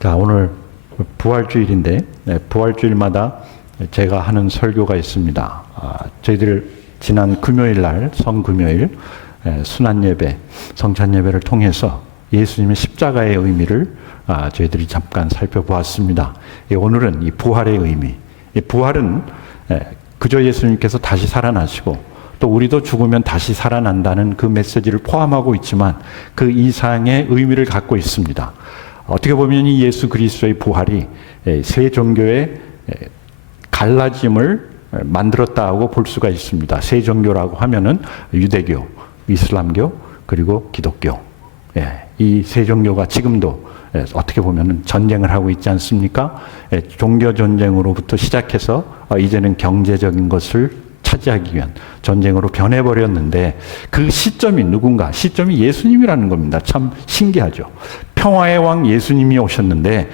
자, 오늘 부활주일인데, 부활주일마다 제가 하는 설교가 있습니다. 저희들 지난 금요일 날, 성금요일, 순환예배, 성찬예배를 통해서 예수님의 십자가의 의미를 저희들이 잠깐 살펴보았습니다. 오늘은 이 부활의 의미, 이 부활은 그저 예수님께서 다시 살아나시고 또 우리도 죽으면 다시 살아난다는 그 메시지를 포함하고 있지만 그 이상의 의미를 갖고 있습니다. 어떻게 보면 이 예수 그리스도의 부활이 세 종교의 갈라짐을 만들었다고 볼 수가 있습니다. 세 종교라고 하면은 유대교, 이슬람교, 그리고 기독교. 이 세 종교가 지금도 어떻게 보면은 전쟁을 하고 있지 않습니까? 종교 전쟁으로부터 시작해서 이제는 경제적인 것을 차지하기 위한 전쟁으로 변해버렸는데 그 시점이 누군가? 시점이 예수님이라는 겁니다. 참 신기하죠. 평화의 왕 예수님이 오셨는데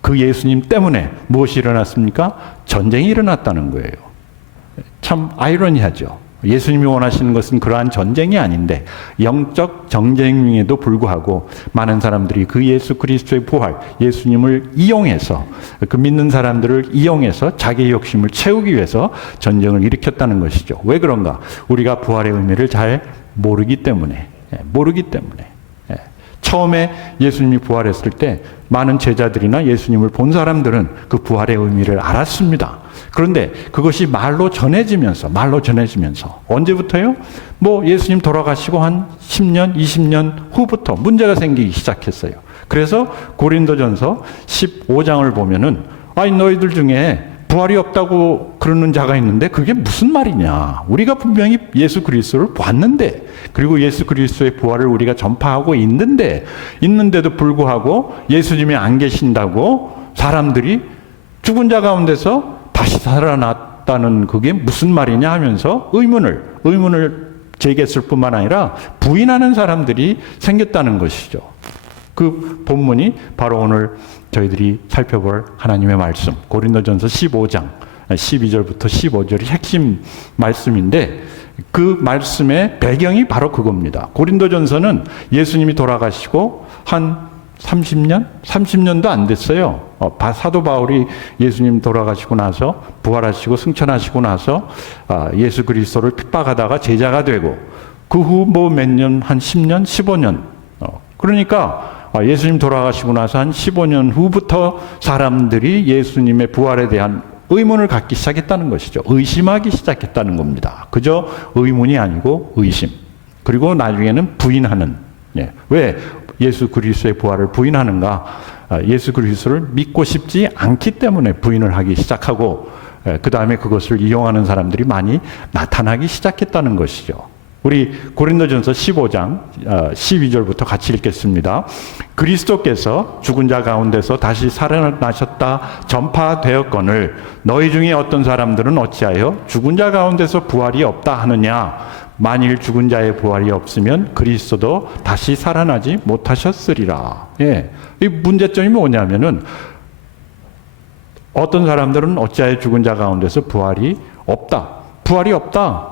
그 예수님 때문에 무엇이 일어났습니까? 전쟁이 일어났다는 거예요. 참 아이러니하죠. 예수님이 원하시는 것은 그러한 전쟁이 아닌데 영적 전쟁에도 불구하고 많은 사람들이 그 예수 그리스도의 부활, 예수님을 이용해서 그 믿는 사람들을 이용해서 자기의 욕심을 채우기 위해서 전쟁을 일으켰다는 것이죠. 왜 그런가? 우리가 부활의 의미를 잘 모르기 때문에. 처음에 예수님이 부활했을 때 많은 제자들이나 예수님을 본 사람들은 그 부활의 의미를 알았습니다. 그런데 그것이 말로 전해지면서 언제부터요? 예수님 돌아가시고 한 10년, 20년 후부터 문제가 생기기 시작했어요. 그래서 고린도전서 15장을 보면은 너희들 중에 부활이 없다고 그러는 자가 있는데 그게 무슨 말이냐? 우리가 분명히 예수 그리스도를 봤는데, 그리고 예수 그리스도의 부활을 우리가 전파하고 있는데도 불구하고 예수님이 안 계신다고 사람들이 죽은 자 가운데서 다시 살아났다는 그게 무슨 말이냐 하면서 의문을 제기했을 뿐만 아니라 부인하는 사람들이 생겼다는 것이죠. 그 본문이 바로 오늘 저희들이 살펴볼 하나님의 말씀, 고린도전서 15장 12절부터 15절이 핵심 말씀인데 그 말씀의 배경이 바로 그겁니다. 고린도전서는 예수님이 돌아가시고 한 30년도 안 됐어요. 사도 바울이 예수님 돌아가시고 나서 부활하시고 승천하시고 나서 예수 그리스도를 핍박하다가 제자가 되고 그 후 몇 년, 한 10년, 15년. 그러니까 예수님 돌아가시고 나서 한 15년 후부터 사람들이 예수님의 부활에 대한 의문을 갖기 시작했다는 것이죠. 의심하기 시작했다는 겁니다. 그저 의문이 아니고 의심. 그리고 나중에는 부인하는. 왜 예수 그리스도의 부활을 부인하는가? 예수 그리스도를 믿고 싶지 않기 때문에 부인을 하기 시작하고 그 다음에 그것을 이용하는 사람들이 많이 나타나기 시작했다는 것이죠. 우리 고린도전서 15장 12절부터 같이 읽겠습니다. 그리스도께서 죽은 자 가운데서 다시 살아나셨다 전파되었거늘 너희 중에 어떤 사람들은 어찌하여 죽은 자 가운데서 부활이 없다 하느냐? 만일 죽은 자의 부활이 없으면 그리스도도 다시 살아나지 못하셨으리라. 이 문제점이 뭐냐면은 어떤 사람들은 어찌하여 죽은 자 가운데서 부활이 없다.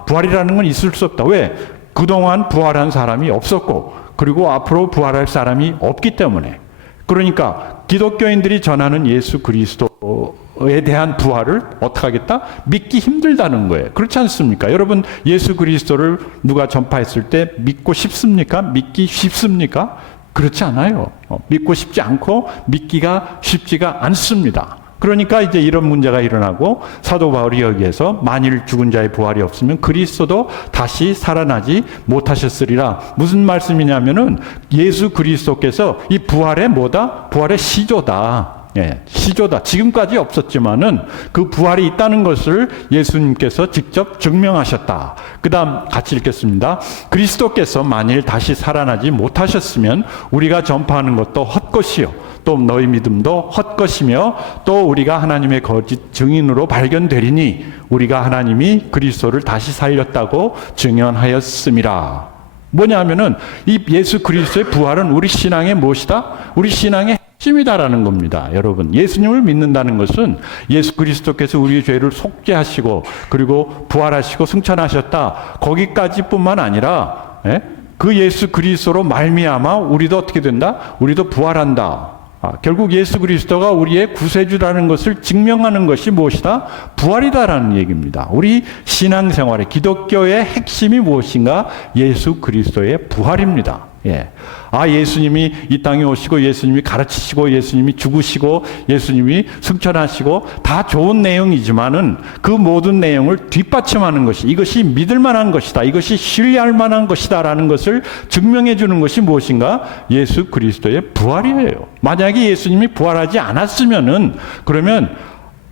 부활이라는 건 있을 수 없다. 왜? 그동안 부활한 사람이 없었고 그리고 앞으로 부활할 사람이 없기 때문에. 그러니까 기독교인들이 전하는 예수 그리스도에 대한 부활을 어떻게 하겠다? 믿기 힘들다는 거예요. 그렇지 않습니까? 여러분 예수 그리스도를 누가 전파했을 때 믿고 싶습니까? 믿기 쉽습니까? 그렇지 않아요. 믿고 싶지 않고 믿기가 쉽지가 않습니다. 그러니까 이제 이런 문제가 일어나고 사도 바울이 여기에서 만일 죽은 자의 부활이 없으면 그리스도도 다시 살아나지 못하셨으리라. 무슨 말씀이냐면은 예수 그리스도께서 이 부활의 부활의 시조다. 시조다. 지금까지 없었지만은 그 부활이 있다는 것을 예수님께서 직접 증명하셨다. 그 다음 같이 읽겠습니다. 그리스도께서 만일 다시 살아나지 못하셨으면 우리가 전파하는 것도 헛것이요. 또 너희 믿음도 헛것이며 또 우리가 하나님의 거짓 증인으로 발견되리니 우리가 하나님이 그리스도를 다시 살렸다고 증언하였음이라. 뭐냐면은 이 예수 그리스도의 부활은 우리 신앙의 무엇이다? 우리 신앙의 핵심이다라는 겁니다. 여러분, 예수님을 믿는다는 것은 예수 그리스도께서 우리의 죄를 속죄하시고 그리고 부활하시고 승천하셨다. 거기까지뿐만 아니라 그 예수 그리스도로 말미암아 우리도 어떻게 된다? 우리도 부활한다. 결국 예수 그리스도가 우리의 구세주라는 것을 증명하는 것이 무엇이다? 부활이다라는 얘기입니다. 우리 신앙생활의 기독교의 핵심이 무엇인가? 예수 그리스도의 부활입니다. 예. 예수님이 이 땅에 오시고 예수님이 가르치시고 예수님이 죽으시고 예수님이 승천하시고 다 좋은 내용이지만은 그 모든 내용을 뒷받침하는 것이 이것이 믿을 만한 것이다. 이것이 신뢰할 만한 것이다라는 것을 증명해 주는 것이 무엇인가? 예수 그리스도의 부활이에요. 만약에 예수님이 부활하지 않았으면은 그러면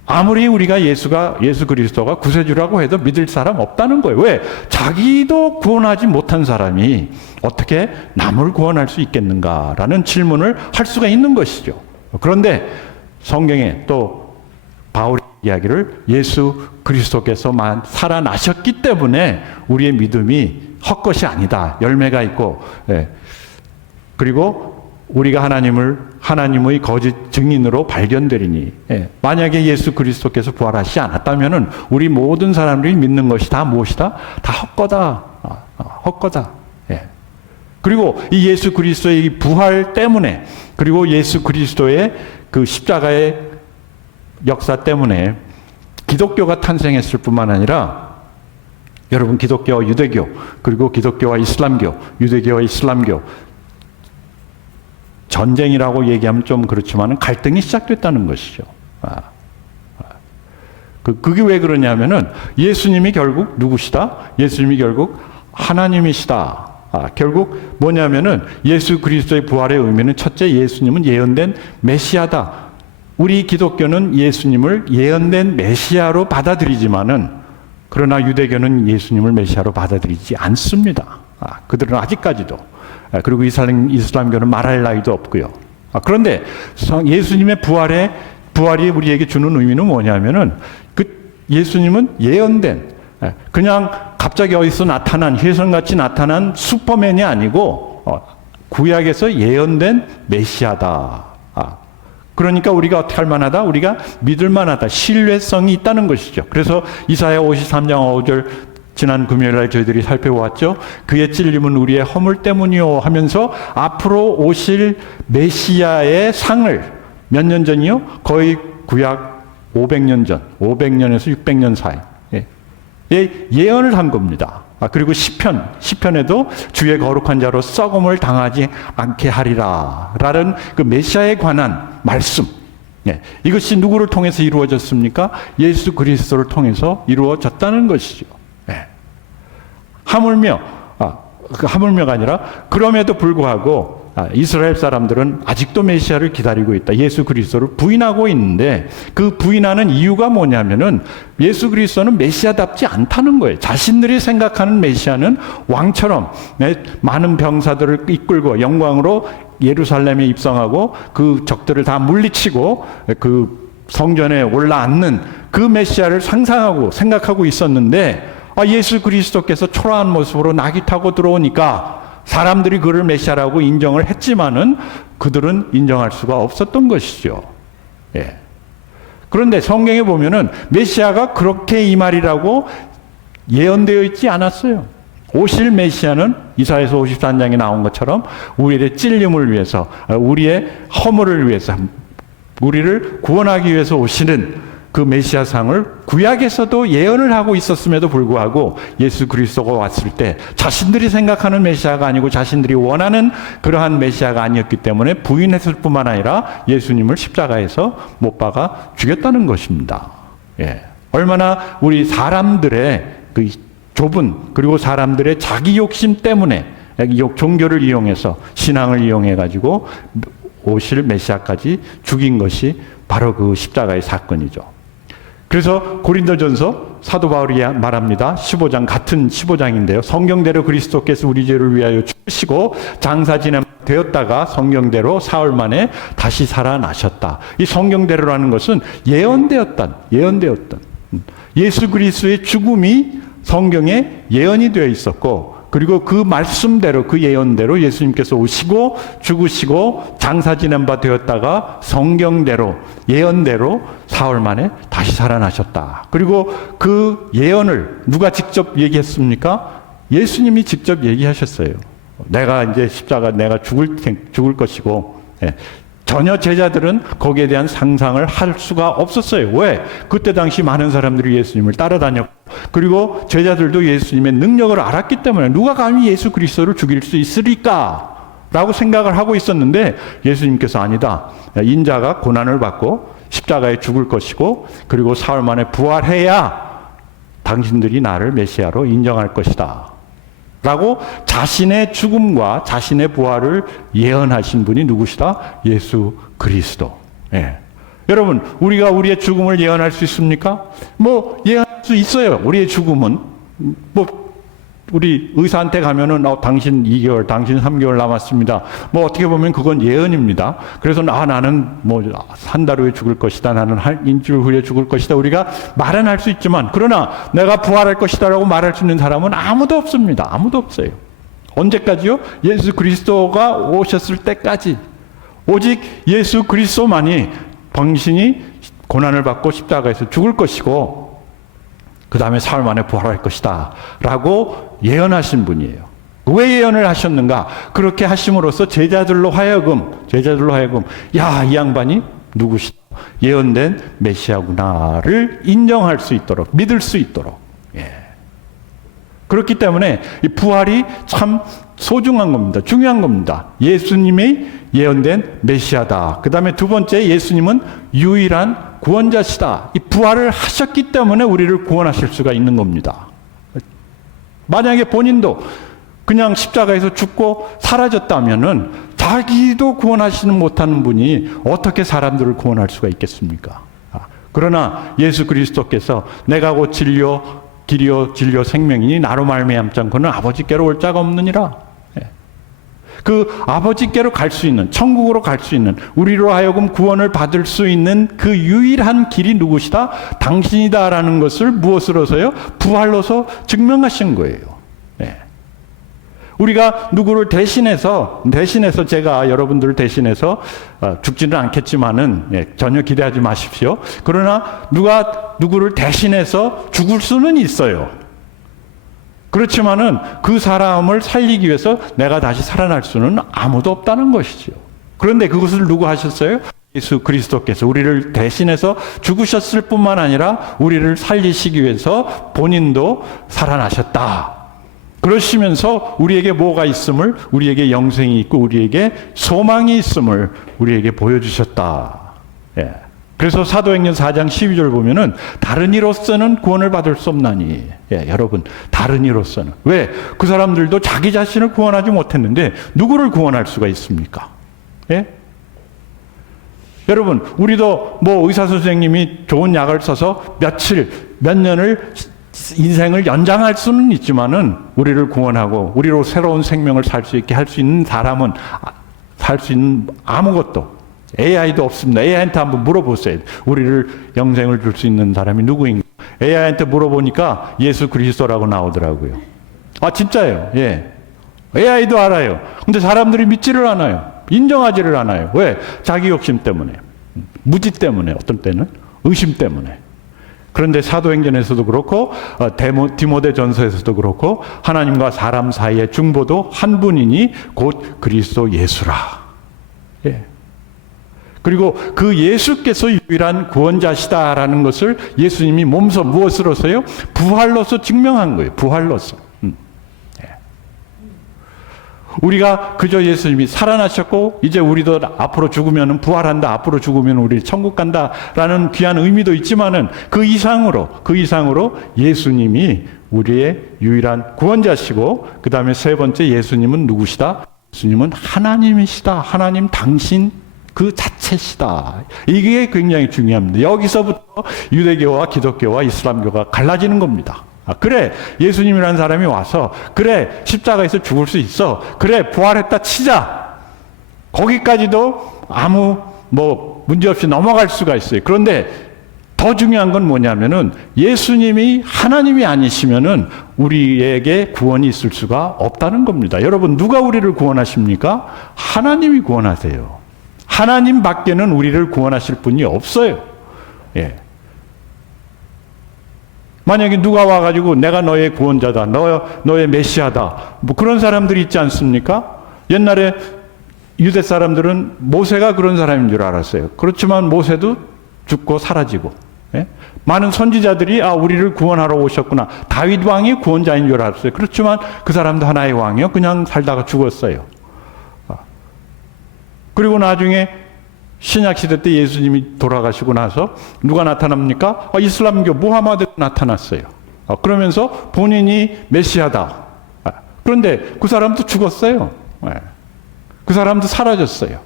아무리 우리가 예수 그리스도가 구세주라고 해도 믿을 사람 없다는 거예요. 왜? 자기도 구원하지 못한 사람이 어떻게 남을 구원할 수 있겠는가라는 질문을 할 수가 있는 것이죠. 그런데 성경에 또 바울의 이야기를 예수 그리스도께서만 살아나셨기 때문에 우리의 믿음이 헛것이 아니다. 열매가 있고, 그리고 우리가 하나님의 거짓 증인으로 발견되리니, 만약에 예수 그리스도께서 부활하시지 않았다면은 우리 모든 사람들이 믿는 것이 다 무엇이다? 다 헛거다. 헛거다. 그리고 이 예수 그리스도의 이 부활 때문에, 그리고 예수 그리스도의 그 십자가의 역사 때문에 기독교가 탄생했을 뿐만 아니라, 여러분, 기독교와 유대교, 그리고 기독교와 이슬람교, 유대교와 이슬람교, 전쟁이라고 얘기하면 좀 그렇지만 갈등이 시작됐다는 것이죠. 그게 왜 그러냐면은 예수님이 결국 누구시다? 예수님이 결국 하나님이시다. 결국 뭐냐면은 예수 그리스도의 부활의 의미는 첫째, 예수님은 예언된 메시아다. 우리 기독교는 예수님을 예언된 메시아로 받아들이지만은, 그러나 유대교는 예수님을 메시아로 받아들이지 않습니다. 그들은 아직까지도. 그리고 이슬람교는 말할 나위도 없고요. 그런데 예수님의 부활이 우리에게 주는 의미는 뭐냐면은, 예수님은 예언된, 그냥 갑자기 어디서 나타난, 혜성같이 나타난 슈퍼맨이 아니고 구약에서 예언된 메시아다. 그러니까 우리가 어떻게 할 만하다? 우리가 믿을 만하다. 신뢰성이 있다는 것이죠. 그래서 이사야 53장 5절 지난 금요일날 저희들이 살펴보았죠. 그의 찔림은 우리의 허물 때문이요 하면서 앞으로 오실 메시아의 상을 몇 년 전이요? 거의 구약 500년 전, 500년에서 600년 사이 예언을 한 겁니다. 그리고 시편에도 주의 거룩한 자로 썩음을 당하지 않게 하리라 라는 그 메시아에 관한 말씀, 이것이 누구를 통해서 이루어졌습니까? 예수 그리스도를 통해서 이루어졌다는 것이죠. 하물며가 아니라 그럼에도 불구하고 이스라엘 사람들은 아직도 메시아를 기다리고 있다. 예수 그리스도를 부인하고 있는데, 그 부인하는 이유가 뭐냐면은 예수 그리스도는 메시아답지 않다는 거예요. 자신들이 생각하는 메시아는 왕처럼 많은 병사들을 이끌고 영광으로 예루살렘에 입성하고 그 적들을 다 물리치고 그 성전에 올라앉는 그 메시아를 상상하고 생각하고 있었는데, 예수 그리스도께서 초라한 모습으로 낙이 타고 들어오니까 사람들이 그를 메시아라고 인정을 했지만은 그들은 인정할 수가 없었던 것이죠. 그런데 성경에 보면은 메시아가 그렇게 이 말이라고 예언되어 있지 않았어요. 오실 메시아는 이사야서 53장에 나온 것처럼 우리의 찔림을 위해서, 우리의 허물을 위해서, 우리를 구원하기 위해서 오시는 그 메시아상을 구약에서도 예언을 하고 있었음에도 불구하고 예수 그리스도가 왔을 때 자신들이 생각하는 메시아가 아니고 자신들이 원하는 그러한 메시아가 아니었기 때문에 부인했을 뿐만 아니라 예수님을 십자가에서 못 박아 죽였다는 것입니다. 얼마나 우리 사람들의 그 좁은, 그리고 사람들의 자기 욕심 때문에 종교를 이용해서, 신앙을 이용해 가지고 오실 메시아까지 죽인 것이 바로 그 십자가의 사건이죠. 그래서 고린도전서 사도 바울이 말합니다. 15장, 같은 15장인데요. 성경대로 그리스도께서 우리 죄를 위하여 죽으시고 장사 지내되었다가 성경대로 사흘 만에 다시 살아나셨다. 이 성경대로라는 것은 예언되었던 예수 그리스도의 죽음이 성경에 예언이 되어 있었고, 그리고 그 말씀대로, 그 예언대로 예수님께서 오시고 죽으시고 장사 지낸 바 되었다가 성경대로, 예언대로 사흘 만에 다시 살아나셨다. 그리고 그 예언을 누가 직접 얘기했습니까? 예수님이 직접 얘기하셨어요. 내가 이제 내가 죽을 것이고, 전혀 제자들은 거기에 대한 상상을 할 수가 없었어요. 왜? 그때 당시 많은 사람들이 예수님을 따라다녔고, 그리고 제자들도 예수님의 능력을 알았기 때문에 누가 감히 예수 그리스도를 죽일 수 있으리까? 라고 생각을 하고 있었는데 예수님께서 아니다. 인자가 고난을 받고 십자가에 죽을 것이고 그리고 사흘 만에 부활해야 당신들이 나를 메시아로 인정할 것이다. 라고 자신의 죽음과 자신의 부활을 예언하신 분이 누구시다? 예수 그리스도. 예. 여러분, 우리가 우리의 죽음을 예언할 수 있습니까? 뭐 예언할 수 있어요. 우리의 죽음은 뭐 우리 의사한테 가면은 당신 2개월, 당신 3개월 남았습니다. 뭐 어떻게 보면 그건 예언입니다. 그래서 나는 뭐 한 달 후에 죽을 것이다. 나는 일주일 후에 죽을 것이다. 우리가 말은 할 수 있지만 그러나 내가 부활할 것이다라고 말할 수 있는 사람은 아무도 없습니다. 아무도 없어요. 언제까지요? 예수 그리스도가 오셨을 때까지. 오직 예수 그리스도만이 당신이 고난을 받고 십자가에서 죽을 것이고 그 다음에 사흘 만에 부활할 것이다 라고 예언하신 분이에요. 왜 예언을 하셨는가? 그렇게 하심으로써 제자들로 하여금 야, 이 양반이 누구시다? 예언된 메시아구나를 인정할 수 있도록, 믿을 수 있도록. 예. 그렇기 때문에 이 부활이 참 소중한 겁니다. 중요한 겁니다. 예수님이 예언된 메시아다. 그 다음에 두 번째, 예수님은 유일한 구원자시다. 이 부활을 하셨기 때문에 우리를 구원하실 수가 있는 겁니다. 만약에 본인도 그냥 십자가에서 죽고 사라졌다면은 자기도 구원하시는 못하는 분이 어떻게 사람들을 구원할 수가 있겠습니까? 그러나 예수 그리스도께서 내가 곧 진리요 길이요 진리요 생명이니 나로 말미암지 않고는 아버지께로 올 자가 없느니라. 그 아버지께로 갈 수 있는, 천국으로 갈 수 있는, 우리로 하여금 구원을 받을 수 있는 그 유일한 길이 누구시다? 당신이다라는 것을 무엇으로서요? 부활로서 증명하신 거예요. 네. 우리가 누구를 대신해서 제가 여러분들을 대신해서 죽지는 않겠지만은 전혀 기대하지 마십시오. 그러나 누구를 대신해서 죽을 수는 있어요. 그렇지만은 그 사람을 살리기 위해서 내가 다시 살아날 수는 아무도 없다는 것이죠. 그런데 그것을 누구 하셨어요? 예수 그리스도께서 우리를 대신해서 죽으셨을 뿐만 아니라 우리를 살리시기 위해서 본인도 살아나셨다. 그러시면서 우리에게 뭐가 있음을, 우리에게 영생이 있고 우리에게 소망이 있음을 우리에게 보여주셨다. 예. 그래서 사도행전 4장 12절 보면은 다른 이로서는 구원을 받을 수 없나니. 예, 여러분, 다른 이로서는. 왜? 그 사람들도 자기 자신을 구원하지 못했는데 누구를 구원할 수가 있습니까? 예? 여러분, 우리도 뭐 의사 선생님이 좋은 약을 써서 몇 년을 인생을 연장할 수는 있지만은 우리를 구원하고 우리로 새로운 생명을 살 수 있게 할 수 있는 사람은 살 수 있는 아무것도 AI도 없습니다. AI한테 한번 물어보세요. 우리를 영생을 줄 수 있는 사람이 누구인가? AI한테 물어보니까 예수 그리스도라고 나오더라고요. 아, 진짜예요. 예. AI도 알아요. 근데 사람들이 믿지를 않아요. 인정하지를 않아요. 왜? 자기 욕심 때문에. 무지 때문에, 어떤 때는 의심 때문에. 그런데 사도행전에서도 그렇고 디모데전서에서도 그렇고 하나님과 사람 사이의 중보도 한 분이니 곧 그리스도 예수라. 예. 그리고 그 예수께서 유일한 구원자시다라는 것을 예수님이 몸소 무엇으로서요? 부활로서 증명한 거예요. 부활로서. 예. 우리가 그저 예수님이 살아나셨고 이제 우리도 앞으로 죽으면 부활한다. 앞으로 죽으면 우리 천국 간다라는 귀한 의미도 있지만은 그 이상으로 예수님이 우리의 유일한 구원자시고 그 다음에 세 번째 예수님은 누구시다? 예수님은 하나님이시다. 하나님 당신 그 자체시다. 이게 굉장히 중요합니다. 여기서부터 유대교와 기독교와 이슬람교가 갈라지는 겁니다. 그래, 예수님이라는 사람이 와서 그래, 십자가에서 죽을 수 있어. 그래, 부활했다 치자. 거기까지도 아무 문제 없이 넘어갈 수가 있어요. 그런데 더 중요한 건 뭐냐면은 예수님이 하나님이 아니시면은 우리에게 구원이 있을 수가 없다는 겁니다. 여러분, 누가 우리를 구원하십니까? 하나님이 구원하세요. 하나님 밖에는 우리를 구원하실 분이 없어요. 예. 만약에 누가 와가지고 내가 너의 구원자다, 너의 메시아다, 뭐 그런 사람들이 있지 않습니까? 옛날에 유대 사람들은 모세가 그런 사람인 줄 알았어요. 그렇지만 모세도 죽고 사라지고, 예? 많은 선지자들이 우리를 구원하러 오셨구나. 다윗 왕이 구원자인 줄 알았어요. 그렇지만 그 사람도 하나의 왕이요. 그냥 살다가 죽었어요. 그리고 나중에 신약 시대 때 예수님이 돌아가시고 나서 누가 나타납니까? 이슬람교 무하마드가 나타났어요. 그러면서 본인이 메시아다. 그런데 그 사람도 죽었어요. 그 사람도 사라졌어요.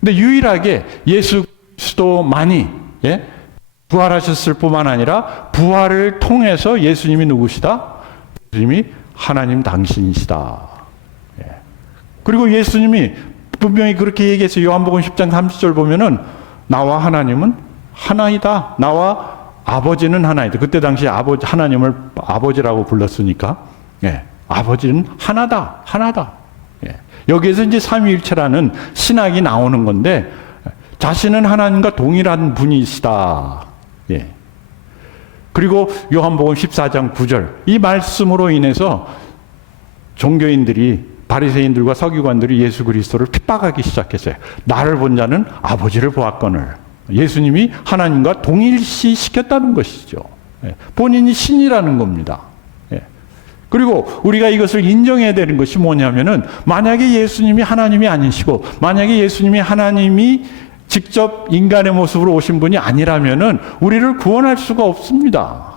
근데 유일하게 예수 그리스도만이 부활하셨을 뿐만 아니라 부활을 통해서 예수님이 누구시다? 예수님이 하나님 당신이시다. 그리고 예수님이 분명히 그렇게 얘기해서 요한복음 10장 30절 보면은 나와 하나님은 하나이다. 나와 아버지는 하나이다. 그때 당시 하나님을 아버지라고 불렀으니까, 아버지는 하나다. 여기에서 이제 삼위일체라는 신학이 나오는 건데, 자신은 하나님과 동일한 분이시다. 그리고 요한복음 14장 9절, 이 말씀으로 인해서 종교인들이, 바리새인들과 서기관들이 예수 그리스도를 핍박하기 시작했어요. 나를 본 자는 아버지를 보았거늘. 예수님이 하나님과 동일시 시켰다는 것이죠. 본인이 신이라는 겁니다. 그리고 우리가 이것을 인정해야 되는 것이 뭐냐면은, 만약에 예수님이 하나님이 아니시고, 만약에 예수님이 하나님이 직접 인간의 모습으로 오신 분이 아니라면은 우리를 구원할 수가 없습니다.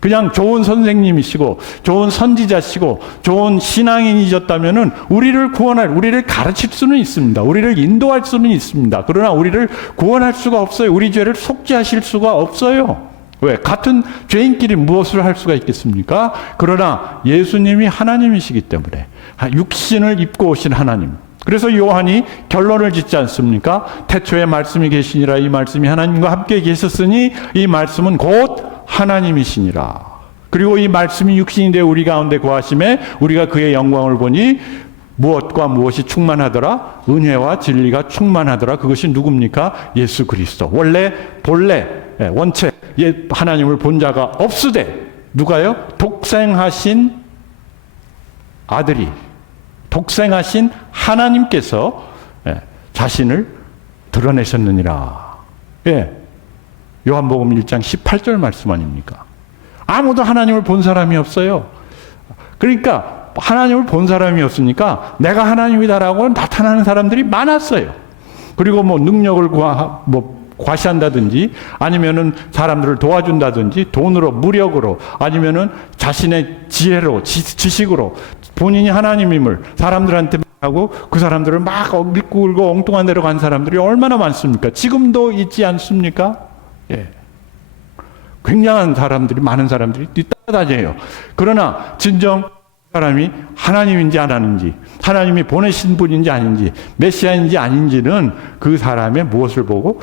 그냥 좋은 선생님이시고 좋은 선지자시고 좋은 신앙인이셨다면은 우리를 가르칠 수는 있습니다. 우리를 인도할 수는 있습니다. 그러나 우리를 구원할 수가 없어요. 우리 죄를 속죄하실 수가 없어요. 왜? 같은 죄인끼리 무엇을 할 수가 있겠습니까? 그러나 예수님이 하나님이시기 때문에, 육신을 입고 오신 하나님. 그래서 요한이 결론을 짓지 않습니까? 태초에 말씀이 계시니라. 이 말씀이 하나님과 함께 계셨으니 이 말씀은 곧 하나님이시니라. 그리고 이 말씀이 육신이 되어 우리 가운데 거하심에 우리가 그의 영광을 보니 무엇과 무엇이 충만하더라? 은혜와 진리가 충만하더라. 그것이 누굽니까? 예수 그리스도. 본래 원체 하나님을 본 자가 없으되, 누가요? 독생하신 아들이, 독생하신 하나님께서 자신을 드러내셨느니라. 요한복음 1장 18절 말씀 아닙니까? 아무도 하나님을 본 사람이 없어요. 그러니까 하나님을 본 사람이 없으니까 내가 하나님이다라고 나타나는 사람들이 많았어요. 그리고 능력을 과시한다든지, 아니면은 사람들을 도와준다든지, 돈으로, 무력으로, 아니면은 자신의 지혜로, 지식으로 본인이 하나님임을 사람들한테 하고 그 사람들을 막 믿고 울고 엉뚱한 데로 간 사람들이 얼마나 많습니까? 지금도 있지 않습니까? 굉장한 사람들이, 많은 사람들이 따라다녀요. 그러나 진정 사람이 하나님인지 안 하는지, 하나님이 보내신 분인지 아닌지, 메시아인지 아닌지는 그 사람의 무엇을 보고?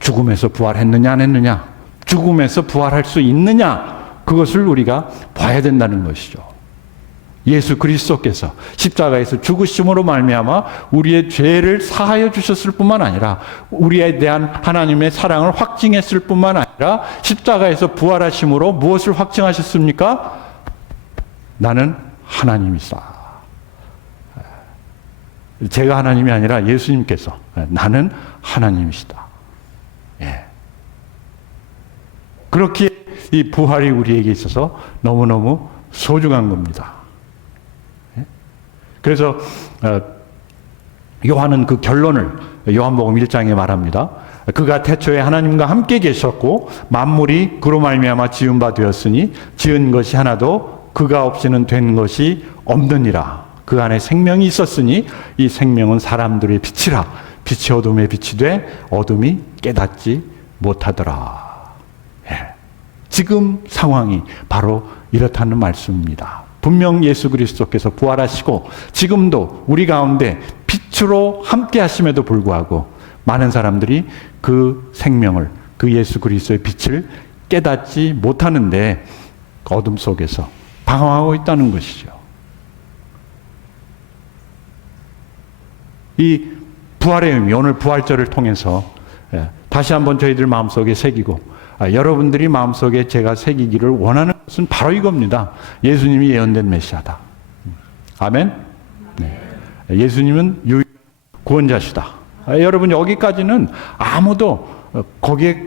죽음에서 부활했느냐 안 했느냐, 죽음에서 부활할 수 있느냐, 그것을 우리가 봐야 된다는 것이죠. 예수 그리스도께서 십자가에서 죽으심으로 말미암아 우리의 죄를 사하여 주셨을 뿐만 아니라 우리에 대한 하나님의 사랑을 확증했을 뿐만 아니라 십자가에서 부활하심으로 무엇을 확증하셨습니까? 나는 하나님이다. 제가 하나님이 아니라 예수님께서 나는 하나님이시다. 그렇게 이 부활이 우리에게 있어서 너무너무 소중한 겁니다. 그래서 요한은 그 결론을 요한복음 1장에 말합니다. 그가 태초에 하나님과 함께 계셨고 만물이 그로 말미암아 지은 바 되었으니 지은 것이 하나도 그가 없이는 된 것이 없느니라. 그 안에 생명이 있었으니 이 생명은 사람들의 빛이라. 빛이 어둠에 빛이 돼 어둠이 깨닫지 못하더라. 지금 상황이 바로 이렇다는 말씀입니다. 분명 예수 그리스도께서 부활하시고 지금도 우리 가운데 빛으로 함께 하심에도 불구하고 많은 사람들이 그 생명을, 그 예수 그리스도의 빛을 깨닫지 못하는데 어둠 속에서 방황하고 있다는 것이죠. 이 부활의 의미, 오늘 부활절을 통해서 다시 한번 저희들 마음속에 새기고 여러분들이 마음속에 제가 새기기를 원하는 것은 바로 이겁니다. 예수님이 예언된 메시아다. 아멘. 예수님은 유일한 구원자시다. 여러분 여기까지는 아무도 거기에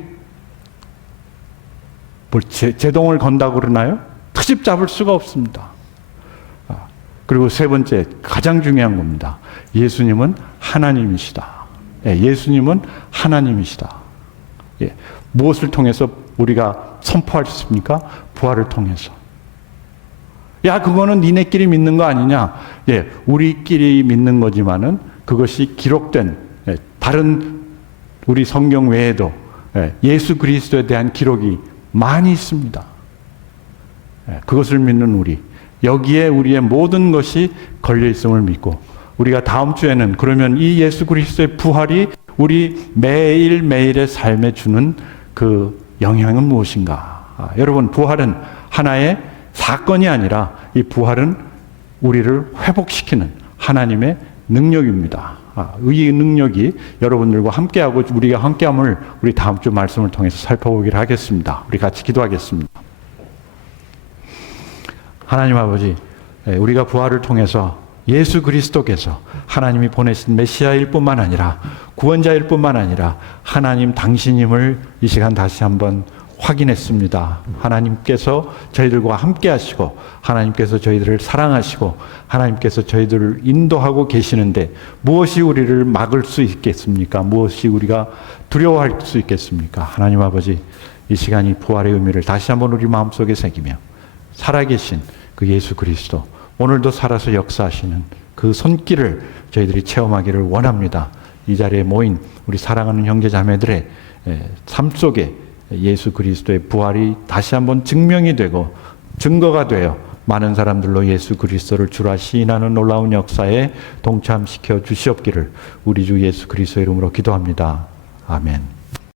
제동을 건다고 그러나요? 트집 잡을 수가 없습니다. 그리고 세 번째 가장 중요한 겁니다. 예수님은 하나님이시다. 예수님은 하나님이시다. 무엇을 통해서 우리가 선포할 수 있습니까? 부활을 통해서. 야, 그거는 니네끼리 믿는 거 아니냐? 우리끼리 믿는 거지만은 그것이 기록된 다른 우리 성경 외에도 예수 그리스도에 대한 기록이 많이 있습니다. 그것을 믿는 우리, 여기에 우리의 모든 것이 걸려 있음을 믿고, 우리가 다음 주에는 그러면 이 예수 그리스도의 부활이 우리 매일매일의 삶에 주는 그 영향은 무엇인가? 여러분, 부활은 하나의 사건이 아니라 이 부활은 우리를 회복시키는 하나님의 능력입니다. 이 능력이 여러분들과 함께하고 우리가 함께함을 우리 다음 주 말씀을 통해서 살펴보기를 하겠습니다. 우리 같이 기도하겠습니다. 하나님 아버지, 우리가 부활을 통해서 예수 그리스도께서 하나님이 보내신 메시아일 뿐만 아니라 구원자일 뿐만 아니라 하나님 당신임을 이 시간 다시 한번 확인했습니다. 하나님께서 저희들과 함께 하시고 하나님께서 저희들을 사랑하시고 하나님께서 저희들을 인도하고 계시는데 무엇이 우리를 막을 수 있겠습니까? 무엇이 우리가 두려워할 수 있겠습니까? 하나님 아버지, 이 시간이 부활의 의미를 다시 한번 우리 마음속에 새기며 살아계신 그 예수 그리스도, 오늘도 살아서 역사하시는 그 손길을 저희들이 체험하기를 원합니다. 이 자리에 모인 우리 사랑하는 형제 자매들의 삶 속에 예수 그리스도의 부활이 다시 한번 증명이 되고 증거가 되어 많은 사람들로 예수 그리스도를 주라 시인하는 놀라운 역사에 동참시켜 주시옵기를 우리 주 예수 그리스도의 이름으로 기도합니다. 아멘.